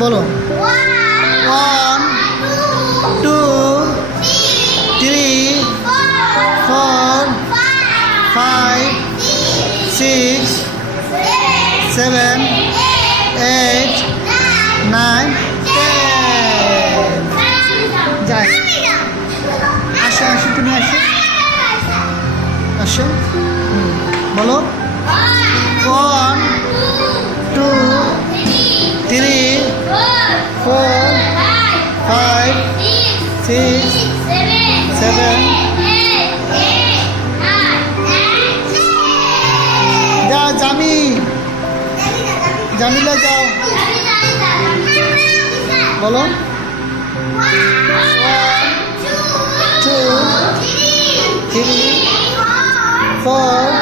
বলো। 1 2 3 4 5 6 7 8 9 10 যাই। আসো আসো, তুমি আসো আসো। বলো। 1 2 3 4 5 6 7 যাও জামি, জামিলা যাও। বলো। 1 2 3 4